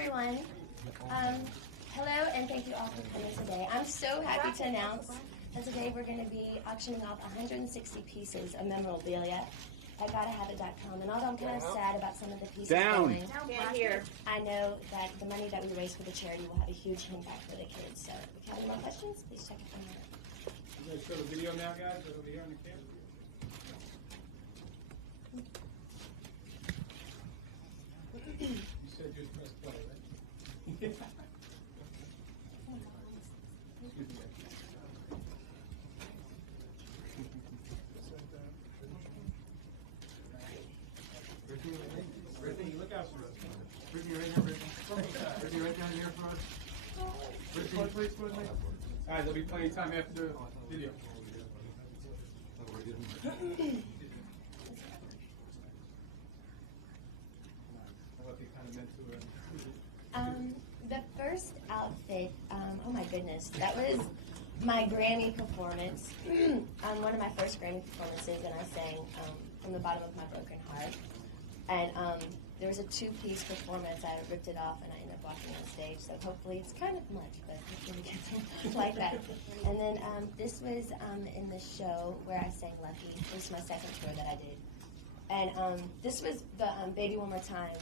everyone. Hello, and thank you all for coming today. I'm so happy to announce that today we're going to be auctioning off 160 pieces of memorabilia at GottaHave.com. And although I'm kind of sad about some of the pieces going down here, I know that the money that we raise for the charity will have a huge impact for the kids. So if you have any more questions, please check it from there. You guys show the video now, guys? Right over here on the camera. You said just press play, right? Britney, look out for us. Britney, right here, Britney. Britney, right down here for us. Britney, please, please. All right, there'll be plenty of time after the video. The first outfit, oh my goodness, that was my Grammy performance. One of my first Grammy performances, and I sang From the Bottom of My Broken Heart. And there was a two-piece performance. I ripped it off, and I ended up walking on stage. So hopefully, it's kind of much, but hopefully we get something like that. And then this was in the show where I sang Lucky. This was my second tour that I did. And this was the Baby One More Time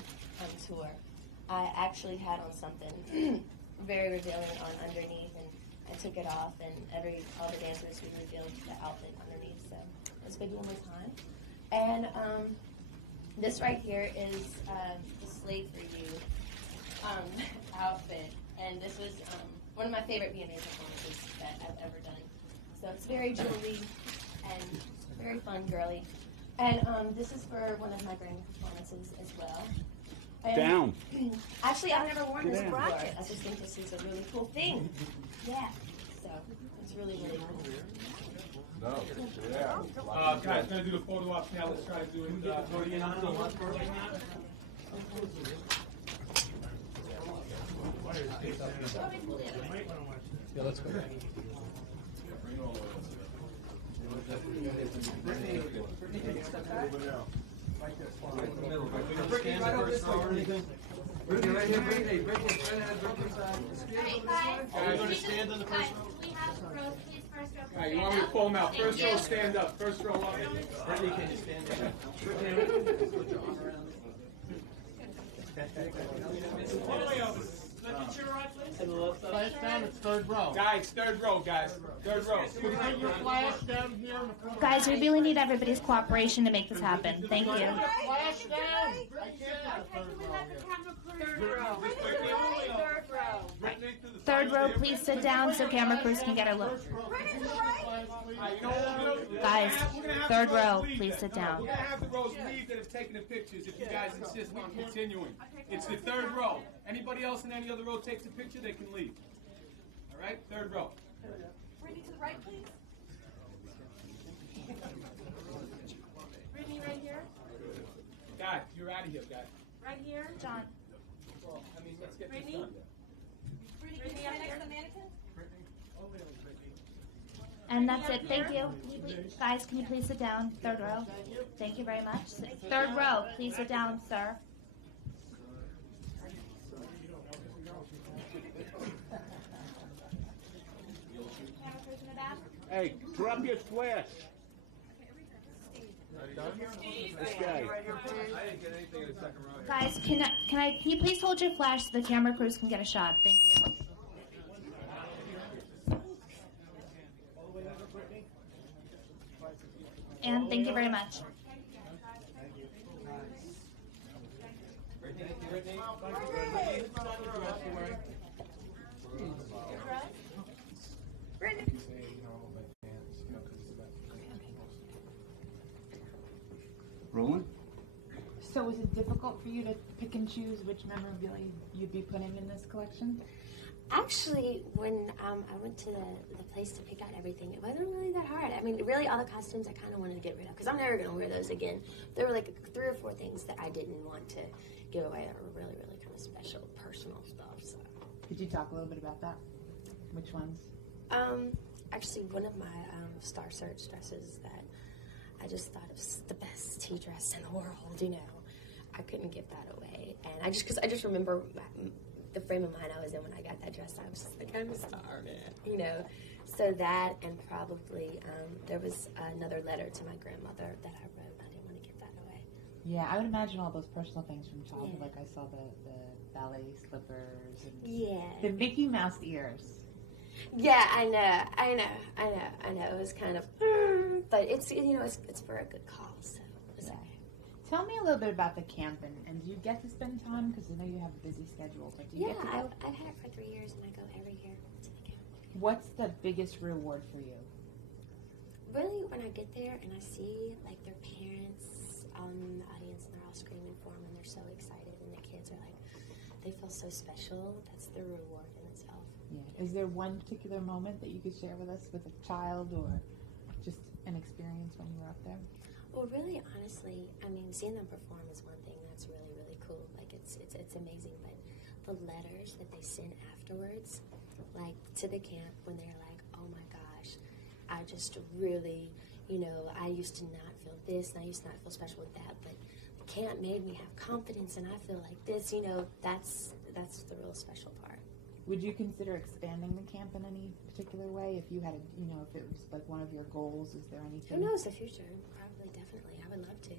tour. I actually had on something very revealing on underneath, and I took it off, and all the dancers would reveal the outfit underneath. So it was Baby One More Time. And this right here is the Slave for You outfit, and this was one of my favorite VMA performances that I've ever done. So it's very jewelry and very fun, girly. And this is for one of my Grammy performances as well. And down. Actually, I've never worn this before. I just think this is a really cool thing. Yeah. So it's really, really cool. No. Yeah. Guys, gonna do the photo op now. Let's try to do it. Yeah, let's go. Brittany, can you step back? Right in the middle. Brittany, right over this way. Brittany, right here. Brittany, Brittany, guys, you want to stand on the first row? We have rows, please, first row. Alright, you want me to pull them out? First row, stand up. First row up. Brittany, can you stand up? Brittany, put your arm around me. All the way over. Let me cheer right, please. Flash down, it's third row. Guys, third row, guys. Third row. Can you put your flash down here in the front? Guys, we really need everybody's cooperation to make this happen. Thank you. Flash down! I can't have the third row here. Third row, please sit down so camera crews can get a look. Guys, third row, please sit down. We're going to have the rows leave that have taken the pictures if you guys insist on continuing. It's the third row. Anybody else in any other row takes a picture, they can leave. All right? Third row. Brittany to the right, please. Brittany right here. Guys, you're out of here, guys. Right here. John. Well, I mean, let's get Brittany? this done. Brittany, can you stand next to the mannequin? And that's it. Thank you. Guys, can you please sit down? Third row. Thank you very much. Third row, please sit down, sir. Hey, drop your flash. This guy. I didn't get anything in the second row. Guys, can you please hold your flash so the camera crews can get a shot? Thank you. And thank you very much. Rolling? So was it difficult for you to pick and choose which memorabilia you'd be putting in this collection? Actually, when I went to the place to pick out everything, it wasn't really that hard. I mean, really, all the costumes I kind of wanted to get rid of because I'm never going to wear those again. There were like 3 or 4 things that I didn't want to give away that were really, really kind of special, personal stuff. So. Could you talk a little bit about that? Which ones? Actually, one of my Star Search dresses that I just thought it was the best tea dress in the world, you know. I couldn't give that away. And because I just remember the frame of mind I was in when I got that dress. I was just like, I'm starving, So that, and probably there was another letter to my grandmother that I wrote. I didn't want to give that away. Yeah, I would imagine all those personal things from childhood. Like I saw the ballet slippers and the Mickey Mouse ears. Yeah, I know. It was kind of, but it's it's for a good cause. So it's okay. Tell me a little bit about the camp, and do you get to spend time? Because I know you have a busy schedule, but do you get to go? I've had it for 3 years, and I go every year to the camp. What's the biggest reward for you? Really, when I get there and I see like their parents in the audience, and they're all screaming for them, and they're so excited, and the kids are like, they feel so special. That's the reward in itself. Yeah. Is there one particular moment that you could share with us with a child, or just an experience when you were up there? Well, really, honestly, I mean, seeing them perform is one thing that's really, really cool. Like, it's amazing. But the letters that they send afterwards, like, to the camp when they're like, oh, my gosh, I just really, I used to not feel this, and I used to not feel special with that, but the camp made me have confidence, and I feel like this, that's the real special part. Would you consider expanding the camp in any particular way? If you had, if it was like one of your goals, is there anything? Who knows the future? Probably, definitely. I would love to.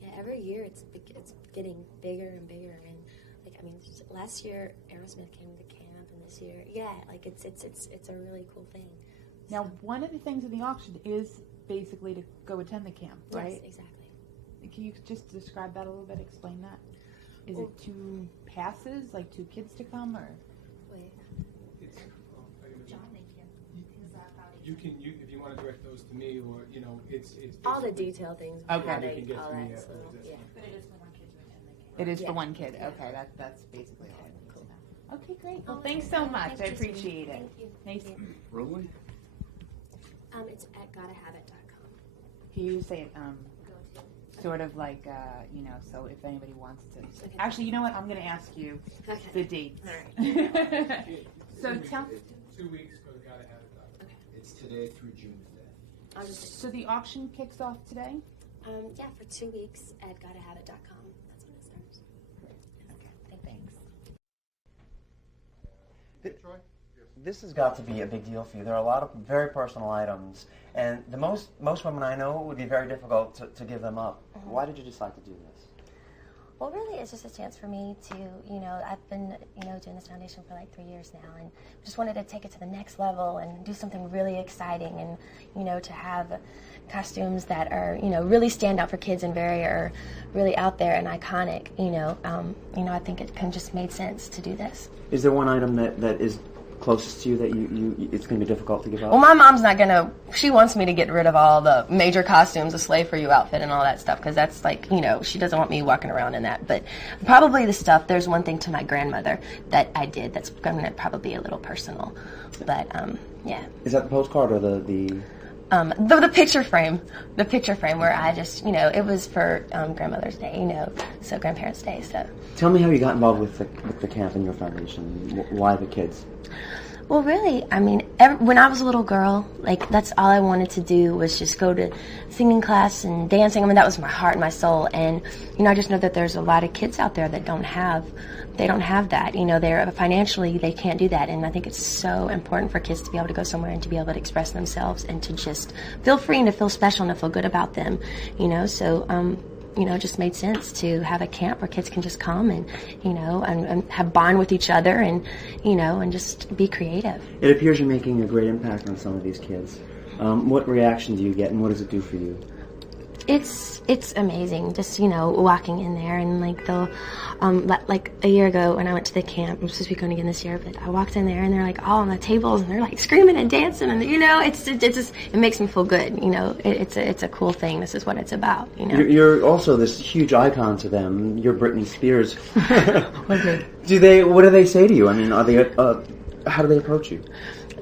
Yeah, every year it's getting bigger and bigger. And last year Aerosmith came to the camp, and this year, it's a really cool thing. Now, one of the things in the auction is basically to go attend the camp, right? Yes, exactly. Can you just describe that a little bit? Explain that. Is it 2 passes, like 2 kids to come, or? Wait. You can, if you want to direct those to me, or it's all the detail things. Okay. How You they, can get all to me that. after So, this. yeah. But it is for one kid to attend the camp. It is Yeah. for one kid. Yeah. Okay, that's basically all I need to know. Okay, great. Well, Oh, thanks so much. thank I you. appreciate it. Thank you. Nice. Really? It's at gottahabit.com. Can you say it, sort of like, so if anybody wants to. Okay. Actually, you know what? I'm going to ask you Okay. the dates. All right. So tell. 2 weeks, go to gottahabit.com. It's today through June 5th. I'll just So the auction kicks off today? yeah, for 2 weeks at gottahabit.com. That's when it starts. Okay, thanks. This has got to be a big deal for you. There are a lot of very personal items, and the most women I know, it would be very difficult to give them up. Mm-hmm. Why did you decide to do this? Well, really, it's just a chance for me to, I've been, doing this foundation for like 3 years now, and just wanted to take it to the next level and do something really exciting, and, to have costumes that are, really stand out for kids and are really out there and iconic, I think it just made sense to do this. Is there one item that is closest to you that it's going to be difficult to give up? Well, my mom's not gonna. She wants me to get rid of all the major costumes, the Slave for You outfit, and all that stuff, because that's like, she doesn't want me walking around in that. But probably the stuff. There's one thing to my grandmother that I did that's gonna probably be a little personal. But yeah. Is that the postcard or the picture frame, where I just, it was for Grandmother's Day, so Grandparents' Day. So. Tell me how you got involved with the camp and your foundation. Why the kids? Well, really, when I was a little girl, that's all I wanted to do was just go to singing class and dancing. That was my heart and my soul. And, I just know that there's a lot of kids out there that don't have that. They're financially, they can't do that. And I think it's so important for kids to be able to go somewhere and to be able to express themselves and to just feel free and to feel special and to feel good about them, So, it just made sense to have a camp where kids can just come and, and have bond with each other and, and just be creative. It appears you're making a great impact on some of these kids. What reaction do you get, and what does it do for you? It's amazing, just, walking in there, and they'll, like a year ago when I went to the camp, I'm supposed to be going again this year, but I walked in there and they're all on the tables and they're screaming and dancing, and it makes me feel good, it's a cool thing. This is what it's about, You're also this huge icon to them. You're Britney Spears. Okay. What do they say to you? Are they, how do they approach you?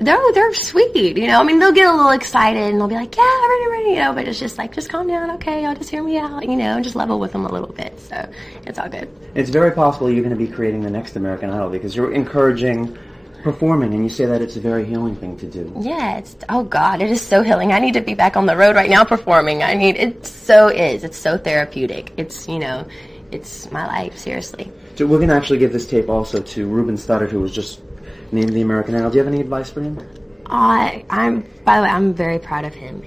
They're sweet, they'll get a little excited and they'll be like, yeah, ready, but it's just just calm down, okay, I'll just hear me out, and just level with them a little bit, so it's all good. It's very possible you're going to be creating the next American Idol, because you're encouraging performing, and you say that it's a very healing thing to do. Yeah, oh God, it is so healing. I need to be back on the road right now performing. It's so therapeutic. It's, it's my life, seriously. So we're going to actually give this tape also to Ruben Studdard, who was just named the American Idol. Do you have any advice for him? By the way, I'm very proud of him.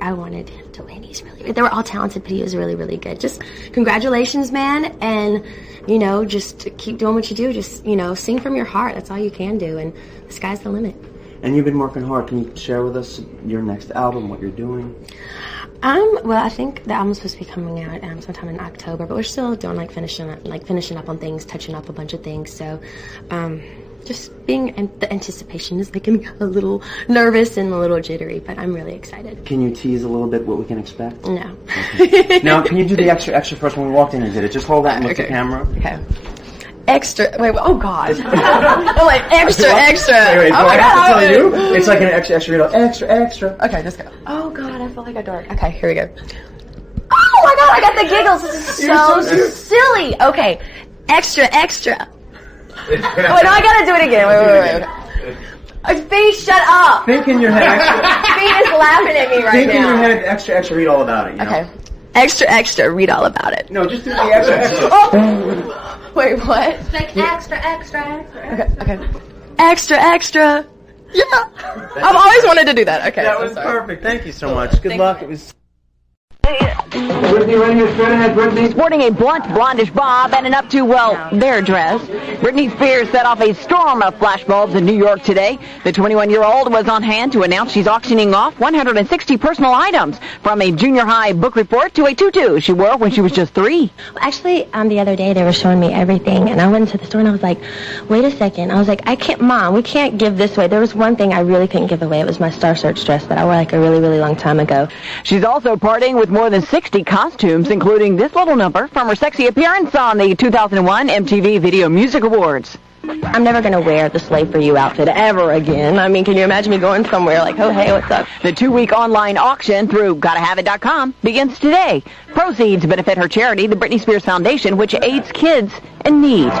I wanted him to win. They were all talented, but he was really, really good. Just congratulations, man, and, just keep doing what you do. Just, sing from your heart. That's all you can do, and the sky's the limit. And you've been working hard. Can you share with us your next album, what you're doing? Well, I think the album's supposed to be coming out sometime in October, but we're still doing finishing up on things, touching up a bunch of things. So, just being the anticipation is making me a little nervous and a little jittery, but I'm really excited. Can you tease a little bit what we can expect? No. Okay. Now, can you do the extra first when we walked in and did it? Just hold that and look at the camera. Okay. Extra. Wait. Oh God. I'm like extra. Wait, Oh my God. Tell you, it's like an extra read. Extra. Okay, let's go. Oh God, I feel like a dork. Okay, here we go. Oh my God, I got the giggles. This is so silly. Okay, extra. Wait, no, I gotta do it again. Wait. Fee, shut up. Think in your head. Fee is laughing at me right now. Think in your head. Extra. Read all about it. Okay. Extra. Read all about it. No, just do the extra. Oh. Wait, what? It's like extra. Okay. Extra. Yeah. I've always wanted to do that. Okay. That was perfect. Thank you so much. Good luck. It was. Britney running her straight ahead. Britney sporting a blunt blondish bob and an up to, their dress. Britney Spears set off a storm of flashbulbs in New York today. The 21-year-old was on hand to announce she's auctioning off 160 personal items, from a junior high book report to a tutu she wore when she was just 3. Well, actually, the other day they were showing me everything, and I went into the store and I was like, wait a second. I was like, Mom, we can't give this away. There was one thing I really couldn't give away. It was my Star Search dress that I wore a really, really long time ago. She's also partying with more than 60 costumes, including this little number from her sexy appearance on the 2001 MTV Video Music Awards. I'm never going to wear the Slave For You outfit ever again. I mean, can you imagine me going somewhere like, oh, hey, what's up? The 2-week online auction through GottaHaveIt.com begins today. Proceeds benefit her charity, the Britney Spears Foundation, which aids kids in need.